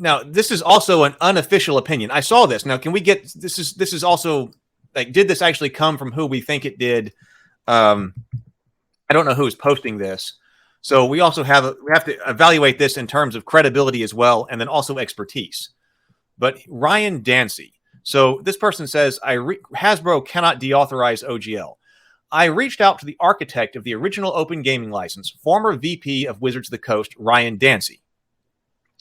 Now, this is also an unofficial opinion. I saw this. Now, can we get this? Is also like, did this actually come from who we think it did? I don't know who's posting this. So we also have to evaluate this in terms of credibility as well, and then also expertise. But Ryan Dancy. So this person says, Hasbro cannot deauthorize OGL. I reached out to the architect of the original open gaming license, former VP of Wizards of the Coast, Ryan Dancy,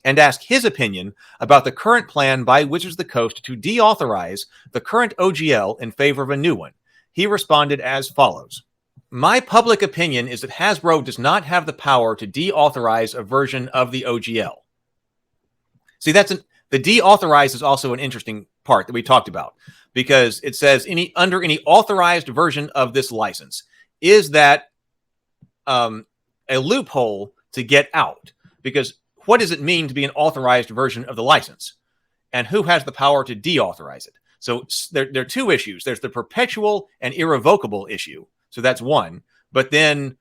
and asked his opinion about the current plan by Wizards of the Coast to deauthorize the current OGL in favor of a new one. He responded as follows. My public opinion is that Hasbro does not have the power to deauthorize a version of the OGL. See, the deauthorize is also an interesting part that we talked about, because it says under any authorized version of this license. Is that a loophole to get out? Because what does it mean to be an authorized version of the license? And who has the power to deauthorize it? So there are two issues. There's the perpetual and irrevocable issue. So that's one. But then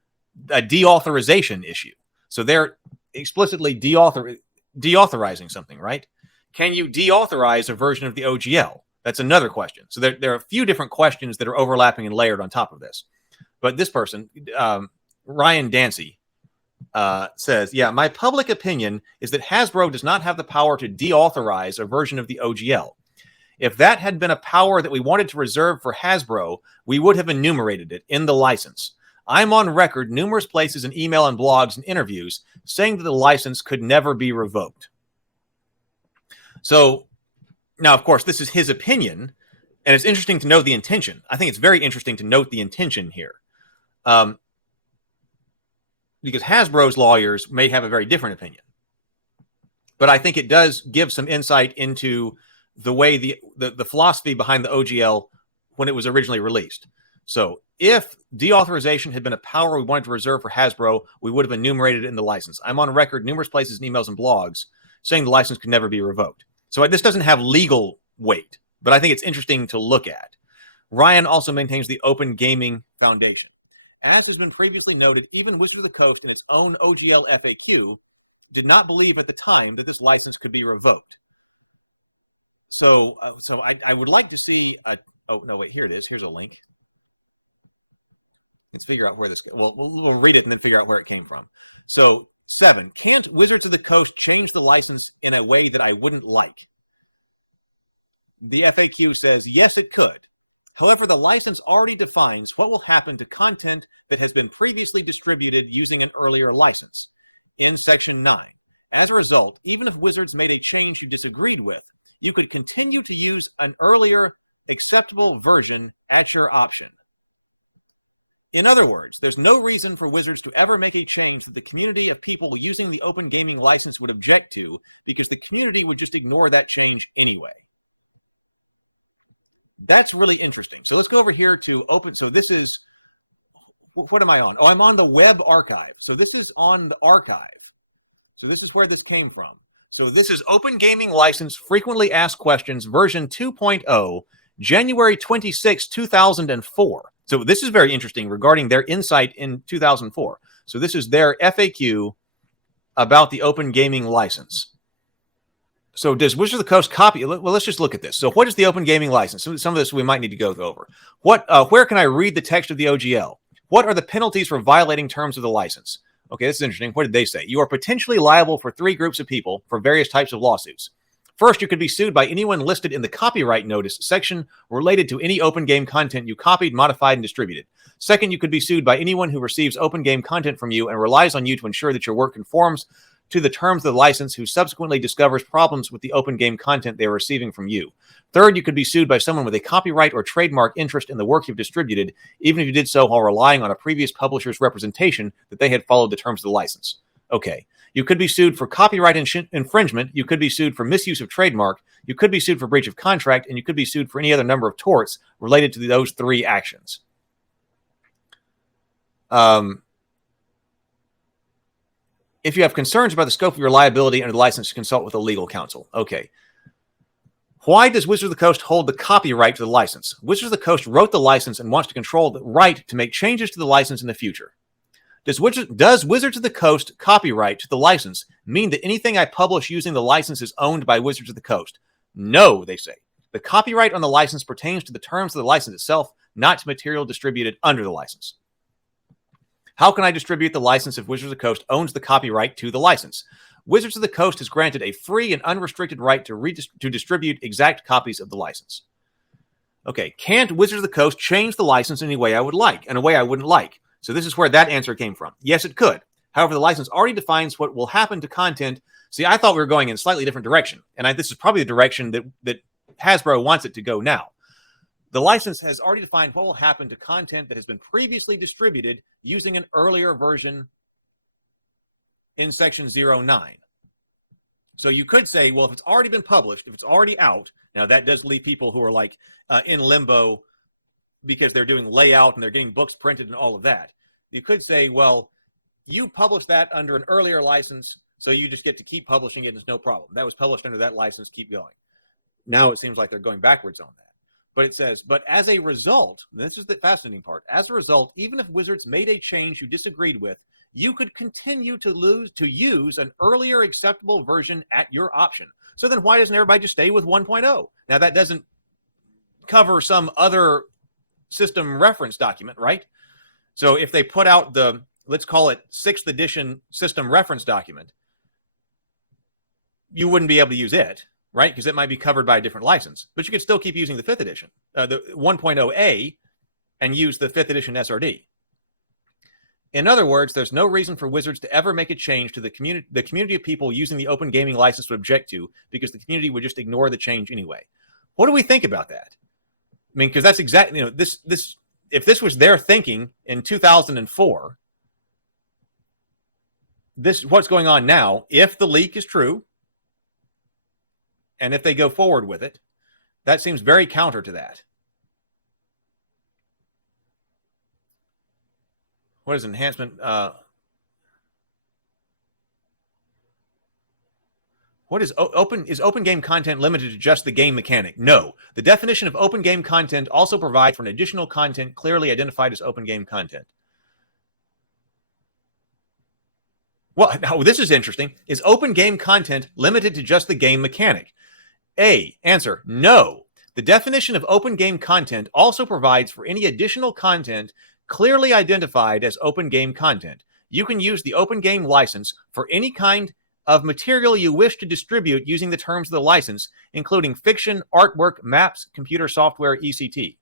a deauthorization issue. So they're explicitly deauthorizing something, right? Can you deauthorize a version of the OGL? That's another question. So there are a few different questions that are overlapping and layered on top of this. But this person, Ryan Dancy, says, yeah, my public opinion is that Hasbro does not have the power to deauthorize a version of the OGL. If that had been a power that we wanted to reserve for Hasbro, we would have enumerated it in the license. I'm on record numerous places in email and blogs and interviews saying that the license could never be revoked. So now, of course, this is his opinion, and it's interesting to note the intention. I think it's very interesting to note the intention here. Because Hasbro's lawyers may have a very different opinion. But I think it does give some insight into the way the philosophy behind the OGL when it was originally released. So if deauthorization had been a power we wanted to reserve for Hasbro, we would have enumerated it in the license. I'm on record numerous places in emails and blogs saying the license could never be revoked. So this doesn't have legal weight, but I think it's interesting to look at. Ryan also maintains the Open Gaming Foundation. As has been previously noted, even Wizards of the Coast in its own OGL FAQ did not believe at the time that this license could be revoked. So I would like to see oh, no, wait, here it is. Here's a link. Let's figure out where this... Well, we'll read it and then figure out where it came from. So, 7. Can't Wizards of the Coast change the license in a way that I wouldn't like? The FAQ says, yes, it could. However, the license already defines what will happen to content that has been previously distributed using an earlier license in Section 9. As a result, even if Wizards made a change you disagreed with, you could continue to use an earlier acceptable version at your option. In other words, there's no reason for Wizards to ever make a change that the community of people using the Open Gaming license would object to, because the community would just ignore that change anyway. That's really interesting. So let's go over here to open. So this is, what am I on? Oh, I'm on the web archive. So this is on the archive. So this is where this came from. So this is Open Gaming License Frequently Asked Questions version 2.0, January 26, 2004. So this is very interesting regarding their insight in 2004. So this is their FAQ about the Open Gaming License. So does Wizards of the Coast copy? Well, let's just look at this. So what is the Open Gaming License? Some of this we might need to go over. Where can I read the text of the OGL? What are the penalties for violating terms of the license? Okay, this is interesting. What did they say? You are potentially liable for 3 groups of people for various types of lawsuits. First, you could be sued by anyone listed in the copyright notice section related to any open game content you copied, modified, and distributed. Second, you could be sued by anyone who receives open game content from you and relies on you to ensure that your work conforms to the terms of the license, who subsequently discovers problems with the open game content they are receiving from you. Third, you could be sued by someone with a copyright or trademark interest in the work you've distributed, even if you did so while relying on a previous publisher's representation that they had followed the terms of the license. Okay. You could be sued for copyright infringement. You could be sued for misuse of trademark. You could be sued for breach of contract, and you could be sued for any other number of torts related to those 3 actions. If you have concerns about the scope of your liability under the license, consult with a legal counsel. Okay. Why does Wizards of the Coast hold the copyright to the license? Wizards of the Coast wrote the license and wants to control the right to make changes to the license in the future. Does Wizards of the Coast copyright to the license mean that anything I publish using the license is owned by Wizards of the Coast? No, they say. The copyright on the license pertains to the terms of the license itself, not to material distributed under the license. How can I distribute the license if Wizards of the Coast owns the copyright to the license? Wizards of the Coast is granted a free and unrestricted right to distribute exact copies of the license. Okay, can't Wizards of the Coast change the license in any way I would like, and a way I wouldn't like? So this is where that answer came from. Yes, it could. However, the license already defines what will happen to content. See, I thought we were going in a slightly different direction, and this is probably the direction that Hasbro wants it to go now. The license has already defined what will happen to content that has been previously distributed using an earlier version in Section 09. So you could say, well, if it's already been published, if it's already out, now that does leave people who are like in limbo because they're doing layout and they're getting books printed and all of that. You could say, well, you published that under an earlier license, so you just get to keep publishing it and it's no problem. That was published under that license, keep going. Now it seems like they're going backwards on that. But it says, but as a result, this is the fascinating part, as a result, even if Wizards made a change you disagreed with, you could continue to use an earlier acceptable version at your option. So then why doesn't everybody just stay with 1.0? Now that doesn't cover some other system reference document, right? So if they put out the, let's call it 6th edition system reference document, you wouldn't be able to use it, right? Because it might be covered by a different license, but you could still keep using the 5th edition, the 1.0A, and use the 5th edition SRD. In other words, there's no reason for Wizards to ever make a change to the community of people using the open gaming license would object to, because the community would just ignore the change anyway. What do we think about that? I mean, because that's exactly, if this was their thinking in 2004, what's going on now, if the leak is true, and if they go forward with it, that seems very counter to that. What is enhancement? What is open? Is open game content limited to just the game mechanic? No. The definition of open game content also provides for an additional content clearly identified as open game content. Well, now this is interesting. Is open game content limited to just the game mechanic? Answer, no. The definition of open game content also provides for any additional content clearly identified as open game content. You can use the open game license for any kind of material you wish to distribute using the terms of the license, including fiction, artwork, maps, computer software, ECT.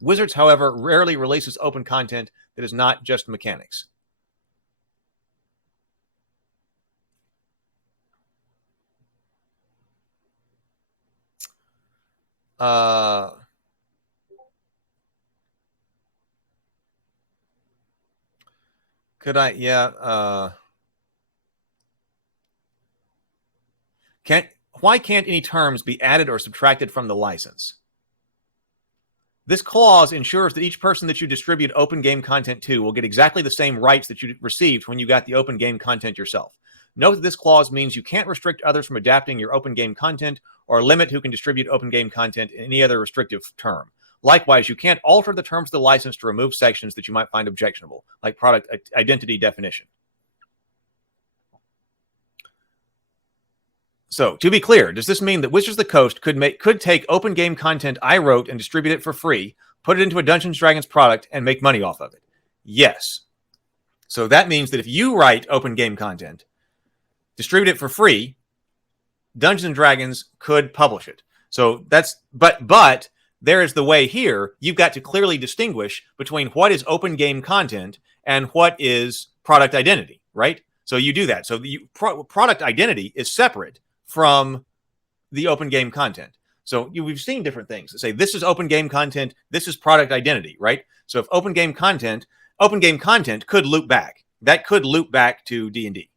Wizards, however, rarely releases open content that is not just mechanics. Could I? Yeah. Why can't any terms be added or subtracted from the license? This clause ensures that each person that you distribute open game content to will get exactly the same rights that you received when you got the open game content yourself. Note that this clause means you can't restrict others from adapting your open game content or limit who can distribute open game content in any other restrictive term. Likewise, you can't alter the terms of the license to remove sections that you might find objectionable, like product identity definition. So, to be clear, does this mean that Wizards of the Coast could take open game content I wrote and distribute it for free, put it into a Dungeons & Dragons product, and make money off of it? Yes. So that means that if you write open game content, distribute it for free, Dungeons & Dragons could publish it. So that's, but there is the way here. You've got to clearly distinguish between what is open game content and what is product identity, right? So you do that. So the product identity is separate from the open game content. So we've seen different things that say this is open game content, this is product identity, right? So if open game content could loop back. That could loop back to D&D.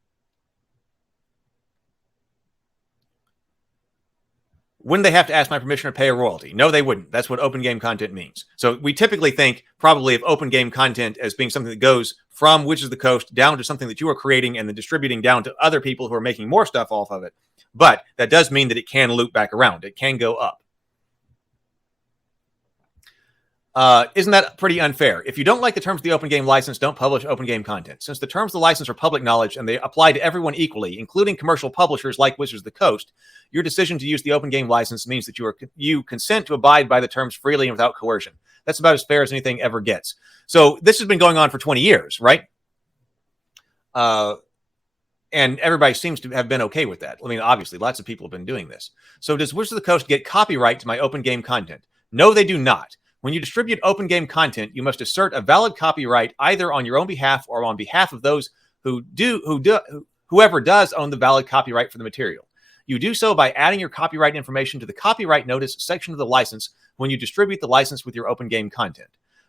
Wouldn't they have to ask my permission or pay a royalty? No, they wouldn't. That's what open game content means. So we typically think probably of open game content as being something that goes from Wizards of the Coast down to something that you are creating and then distributing down to other people who are making more stuff off of it. But that does mean that it can loop back around. It can go up. Isn't that pretty unfair? If you don't like the terms of the open game license, don't publish open game content. Since the terms of the license are public knowledge and they apply to everyone equally, including commercial publishers like Wizards of the Coast, your decision to use the open game license means that you consent to abide by the terms freely and without coercion. That's about as fair as anything ever gets. So this has been going on for 20 years, right? And everybody seems to have been okay with that. I mean, obviously, lots of people have been doing this. So does Wizards of the Coast get copyright to my open game content? No, they do not. When you distribute open game content, you must assert a valid copyright either on your own behalf or on behalf of those whoever does own the valid copyright for the material. You do so by adding your copyright information to the copyright notice section of the license when you distribute the license with your open game content.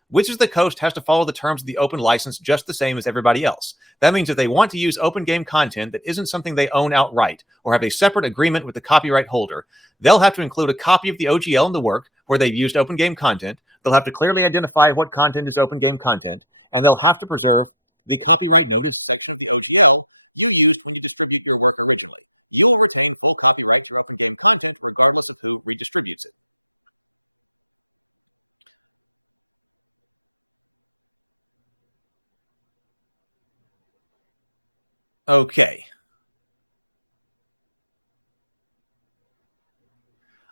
Wizards of the Coast has to follow the terms of the open license just the same as everybody else. That means if they want to use open game content that isn't something they own outright or have a separate agreement with the copyright holder, they'll have to include a copy of the OGL in the work where they've used open game content. They'll have to clearly identify what content is open game content, and they'll have to preserve the copyright notice section of the OGL you used when you distribute your work originally. You will retain full copyright to your open game content regardless of who redistributes it. Okay.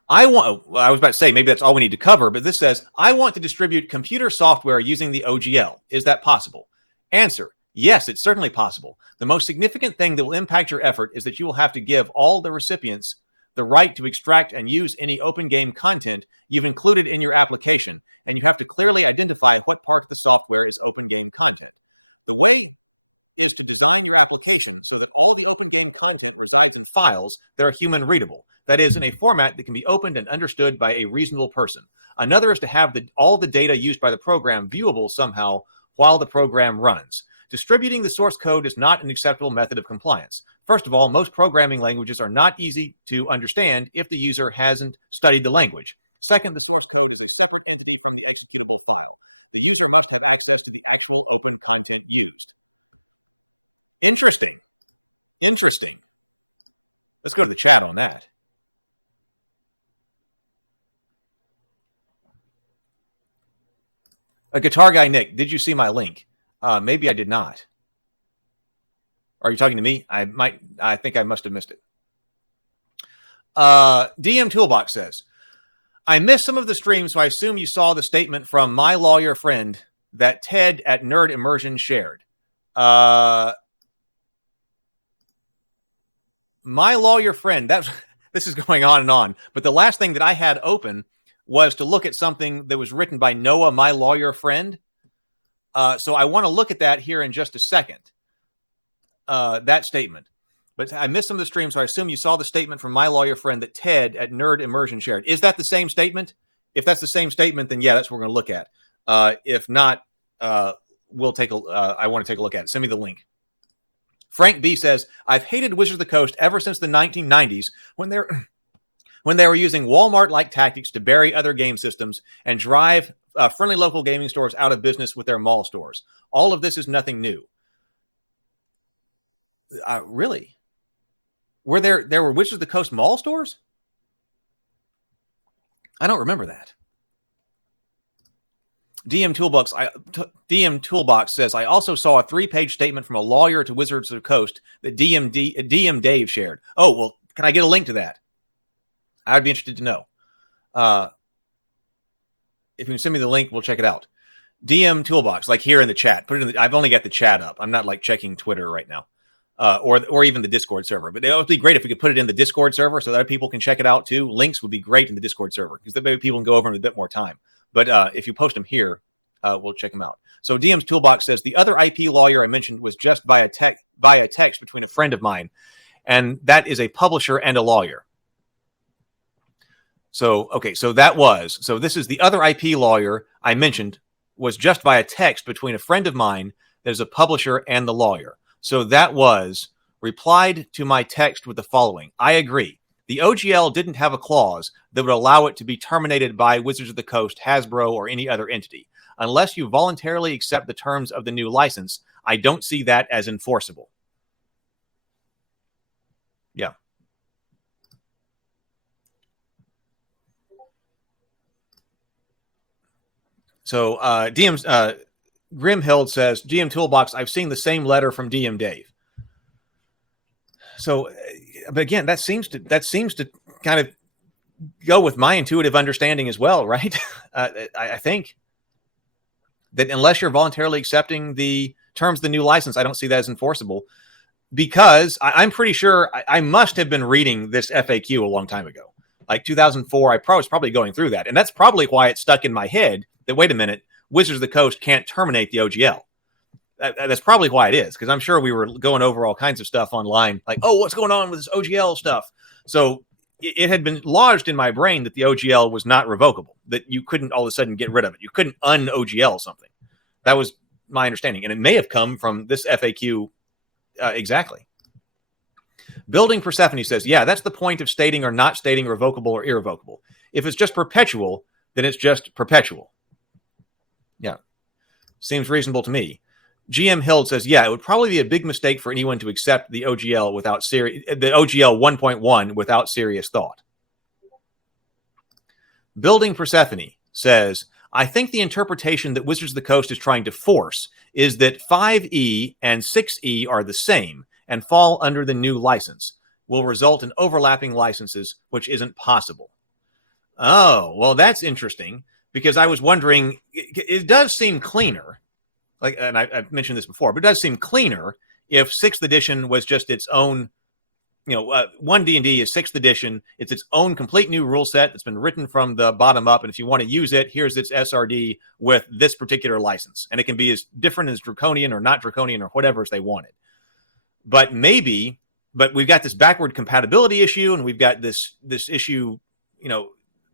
I was about to say, maybe that's all we need to cover, but this says, I want to distribute computer software using the OGL. Is that possible? Answer, yes, it's certainly possible. The most significant thing that will impact your effort is that you will have to give all the recipients the right to extract and use any open game content you've included in your application, and you have to clearly identify what part of the software is open game content. The way is to design your application so that all the open game content resides in files that are human readable. That is, in a format that can be opened and understood by a reasonable person. Another is to have all the data used by the program viewable somehow while the program runs. Distributing the source code is not an acceptable method of compliance. First of all, most programming languages are not easy to understand if the user hasn't studied the language. Second, the source code is a separate entity from the executable file. The user must have access to the actual open content used. Interesting. Interesting. Let's go to the chat on that. A guitar guy, Nick, did you see my link? Maybe I did not. Are you talking to me? I think I must have missed it. DM Toolbox says, I missed some of the stream, so I assume you saw the statement from my lawyer friend that Ted at Nerd Immersion shared. My lawyer friend, this is going on and on, but the last thing that I had open was to look at something that was written by Noah, my lawyer friend. So I want to look at that here in just a second, that statement. But I missed some of the stream, so I assume you saw the statement from my lawyer friend that Ted at Nerd Immersion shared. Is that the same statement? If that's the same statement, then yeah, that's what we're going to look at. If not, I want to take a look at it. Send me the link. Frank B says, I've hated Wizards of the Coast ever since the 1990s when they were using Walmart-like tactics to bury other game systems and drive friendly local gaming stores out of business with their mall stores. All of this is nothing new. Really? There were Wizards of the Coast mall stores? I don't remember that. DM Toolbox says, I also saw a 3-page statement from a lawyer to Wizards of the Coast that DM Dave shared. Oh, well, can I get a link to that? I would be interested to know. If you can send me the link, we'll check it out. DM Toolbox, like here in the chat. I've only got the chat up. I'm not like checking Twitter right now. Or even the Discord server. But it would be great if we could put it in the Discord server so that other people can check it out too. Links would be great in the Discord server because then maybe people can go over in a bit more time. But if you post them here, we'll check them out. So DM's Toolbox says, the other IP lawyer I mentioned was just via text between a friend of mine. And that is a publisher and a lawyer. So, okay, so this is the other IP lawyer I mentioned was just via text between a friend of mine that is a publisher and the lawyer. So that was replied to my text with the following. I agree. The OGL didn't have a clause that would allow it to be terminated by Wizards of the Coast, Hasbro, or any other entity. Unless you voluntarily accept the terms of the new license, I don't see that as enforceable. Yeah. So Grimhild says, GM Toolbox, I've seen the same letter from DM Dave. So, but again, that seems to kind of go with my intuitive understanding as well, right? I think that unless you're voluntarily accepting the terms of the new license, I don't see that as enforceable, because I'm pretty sure I must have been reading this FAQ a long time ago, like 2004. I was probably going through that, and that's probably why it stuck in my head that, wait a minute, Wizards of the Coast can't terminate the OGL. That's probably why it is, because I'm sure we were going over all kinds of stuff online, like, oh, what's going on with this OGL stuff? So it had been lodged in my brain that the OGL was not revocable, that you couldn't all of a sudden get rid of it. You couldn't un-OGL something. That was my understanding, and it may have come from this FAQ exactly. Building Persephone says, yeah, that's the point of stating or not stating revocable or irrevocable. If it's just perpetual, then it's just perpetual. Yeah, seems reasonable to me. GM Hild says, yeah, it would probably be a big mistake for anyone to accept the OGL without the OGL 1.1 without serious thought. Building Persephone says, I think the interpretation that Wizards of the Coast is trying to force is that 5e and 6e are the same and fall under the new license, will result in overlapping licenses, which isn't possible. Oh, well, that's interesting, because I was wondering, it does seem cleaner, like, and I've mentioned this before, but it does seem cleaner if 6th edition was just its own, one D&D is 6th edition. It's its own complete new rule set that's been written from the bottom up. And if you want to use it, here's its SRD with this particular license. And it can be as different as Draconian or not Draconian or whatever as they wanted. But we've got this backward compatibility issue, and we've got this issue,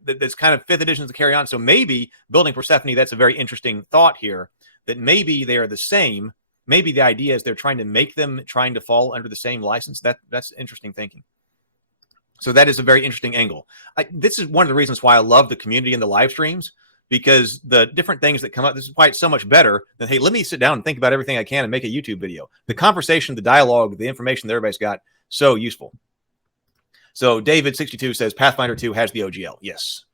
that's kind of 5th editions to carry on. So maybe Building Persephone, that's a very interesting thought here, that maybe they are the same. Maybe the idea is they're trying to make them trying to fall under the same license. That's interesting thinking. So that is a very interesting angle. This is one of the reasons why I love the community and the live streams, because the different things that come up, this is why it's so much better than, hey, let me sit down and think about everything I can and make a YouTube video. The conversation, the dialogue, the information that everybody's got, so useful. So David62 says Pathfinder 2 has the OGL. Yes.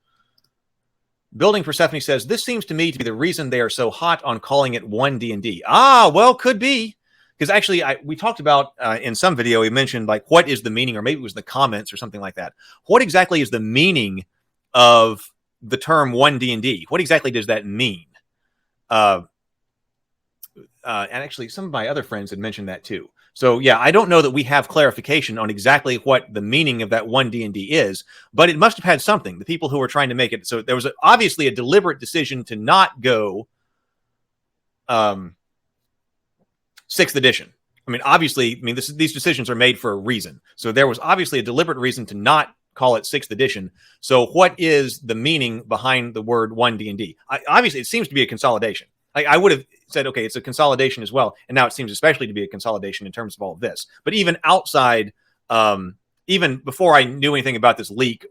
Building Persephone says, this seems to me to be the reason they are so hot on calling it 1 D&D. Ah, well, could be. Because actually, we talked about, in some video, we mentioned, like, what is the meaning, or maybe it was the comments or something like that. What exactly is the meaning of the term 1 D&D? What exactly does that mean? And actually, some of my other friends had mentioned that too. So yeah, I don't know that we have clarification on exactly what the meaning of that 1 D&D is, but it must have had something, the people who were trying to make it. So there was obviously a deliberate decision to not go 6th edition. I mean, obviously, these decisions are made for a reason. So there was obviously a deliberate reason to not call it 6th edition. So what is the meaning behind the word 1 D&D? Obviously, it seems to be a consolidation. I would have said, okay, it's a consolidation as well. And now it seems especially to be a consolidation in terms of all of this. But even outside, even before I knew anything about this leak,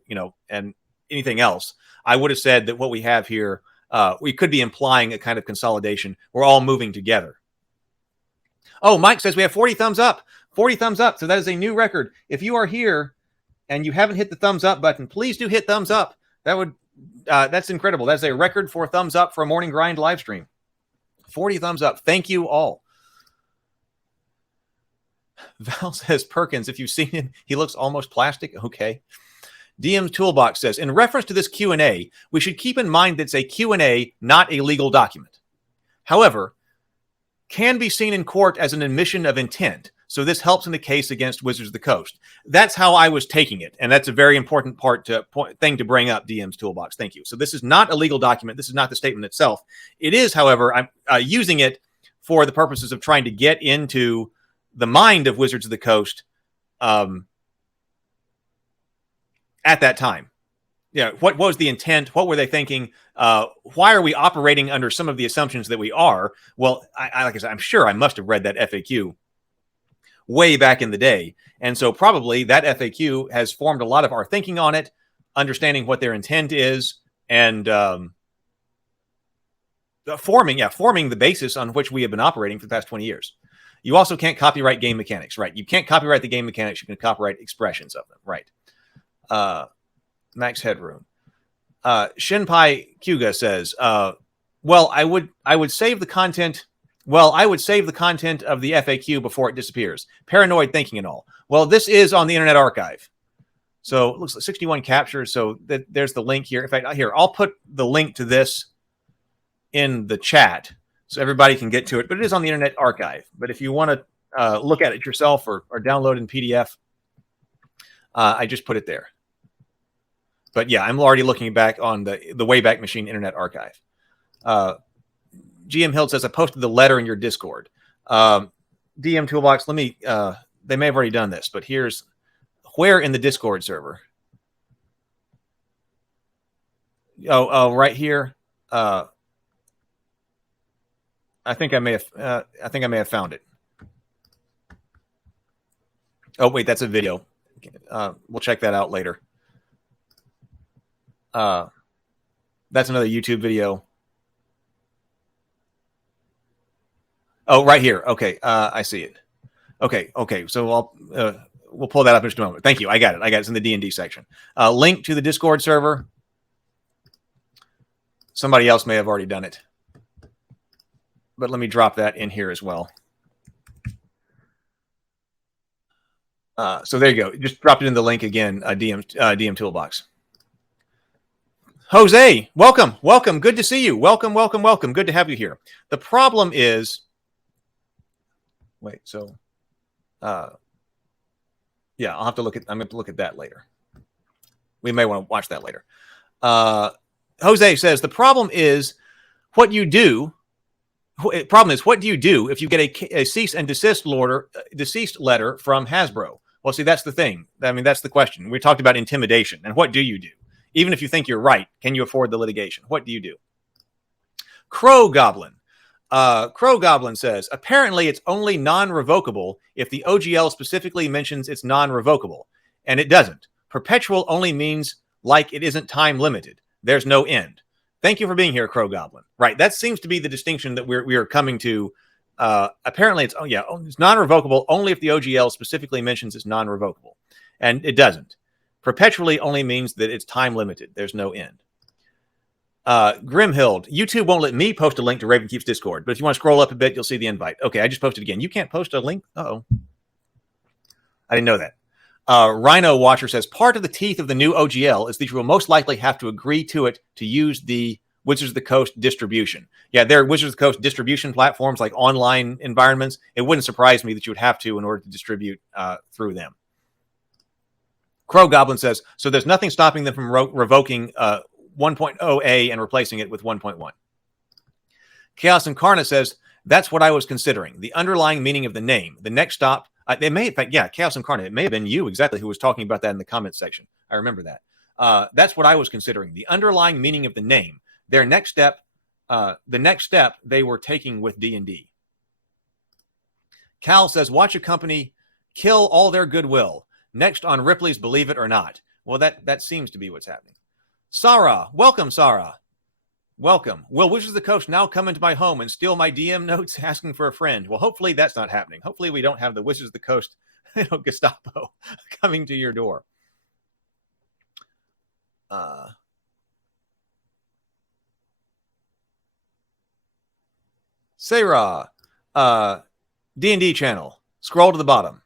and anything else, I would have said that what we have here, we could be implying a kind of consolidation. We're all moving together. Oh, Mike says we have 40 thumbs up. 40 thumbs up. So that is a new record. If you are here and you haven't hit the thumbs up button, please do hit thumbs up. That's incredible. That's a record for thumbs up for a Morning Grind live stream. 40 thumbs up. Thank you all. Val says, Perkins, if you've seen him, he looks almost plastic. Okay. DM's Toolbox says, in reference to this Q&A, we should keep in mind that it's a Q&A, not a legal document. However, can be seen in court as an admission of intent. So this helps in the case against Wizards of the Coast. That's how I was taking it. And that's a very important thing to bring up, DM's Toolbox. Thank you. So this is not a legal document. This is not the statement itself. It is, however, I'm using it for the purposes of trying to get into the mind of Wizards of the Coast at that time. What was the intent? What were they thinking? Why are we operating under some of the assumptions that we are? Well, like I said, I'm sure I must have read that FAQ way back in the day. And so probably that FAQ has formed a lot of our thinking on it, understanding what their intent is, and forming the basis on which we have been operating for the past 20 years. You also can't copyright game mechanics, right? You can't copyright the game mechanics. You can copyright expressions of them, right? Max Headroom. Shinpai Kyuga says, Well, I would save the content. Well, I would save the content of the FAQ before it disappears. Paranoid thinking and all. Well, this is on the Internet Archive. So it looks like 61 captures. So there's the link here. In fact, here, I'll put the link to this in the chat so everybody can get to it. But it is on the Internet Archive. But if you want to look at it yourself or download in PDF, I just put it there. But yeah, I'm already looking back on the Wayback Machine Internet Archive. GM Hild says, I posted the letter in your Discord. DM Toolbox, let me, they may have already done this, but here's where in the Discord server. Oh, right here. I think I may have found it. Oh, wait, that's a video. We'll check that out later. That's another YouTube video. Oh, right here. Okay, I see it. Okay. So we'll pull that up in just a moment. Thank you. I got it. It's in the DnD section. Link to the Discord server. Somebody else may have already done it, but let me drop that in here as well. So there you go. Just dropped it in the link again. DM Toolbox. Jose, welcome. Good to see you. Welcome. Good to have you here. The problem is, wait. So, yeah, I'm going to look at that later. We may want to watch that later. Jose says the problem is what you do. What do you do if you get a cease and desist letter from Hasbro? Well, see, that's the thing. I mean, that's the question. We talked about intimidation, and what do you do? Even if you think you're right, can you afford the litigation? What do you do? Crow Goblin says, apparently it's only non-revocable if the OGL specifically mentions it's non-revocable, and it doesn't. Perpetual only means like it isn't time limited. There's no end. Thank you for being here, Crow Goblin. Right, that seems to be the distinction that we are coming to. Apparently, it's non-revocable only if the OGL specifically mentions it's non-revocable, and it doesn't. Perpetually only means that it's time limited. There's no end. Grimhild, YouTube won't let me post a link to Ravenkeep's Discord, but if you want to scroll up a bit, you'll see the invite. Okay, I just posted again. You can't post a link? Uh-oh. I didn't know that. Rhino Watcher says, part of the teeth of the new OGL is that you will most likely have to agree to it to use the Wizards of the Coast distribution. Yeah, there are Wizards of the Coast distribution platforms like online environments. It wouldn't surprise me that you would have to in order to distribute through them. Crow Goblin says, so there's nothing stopping them from revoking 1.0a and replacing it with 1.1. Chaos Incarnate says, that's what I was considering. The underlying meaning of the name. The next stop, they may, in fact, yeah, Chaos Incarnate, it may have been you exactly who was talking about that in the comments section. I remember that. That's what I was considering. The underlying meaning of the name. Their next step, the next step they were taking with D&D. Cal says, watch a company kill all their goodwill. Next on Ripley's Believe It or Not. Well, that seems to be what's happening. Sarah, welcome, Sarah. Welcome. Will Wizards of the Coast now come into my home and steal my DM notes asking for a friend? Well, hopefully that's not happening. Hopefully we don't have the Wizards of the Coast Gestapo coming to your door. Sarah, D&D channel. Scroll to the bottom.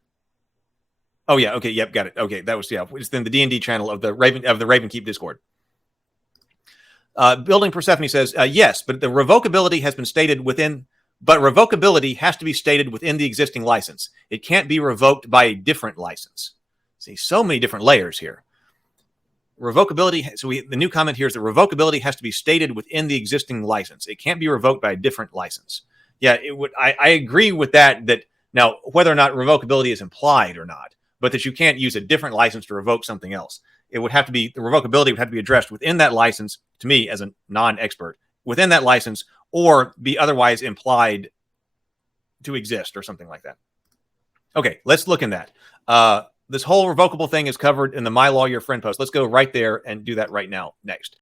Oh yeah, okay, yep, got it. Okay, that was it's in the D&D channel of the Ravenkeep Discord. Building Persephone says, yes, but the revocability has been stated within, but revocability has to be stated within the existing license. It can't be revoked by a different license. See, so many different layers here. Revocability, so the new comment here is that revocability has to be stated within the existing license. It can't be revoked by a different license. Yeah, it would. I agree with that now, whether or not revocability is implied or not, but that you can't use a different license to revoke something else. It would have to be, the revocability would have to be addressed within that license, to me as a non-expert, within that license, or be otherwise implied to exist or something like that. Okay, let's look in that. This whole revocable thing is covered in the My Lawyer Friend post. Let's go right there and do that right now next.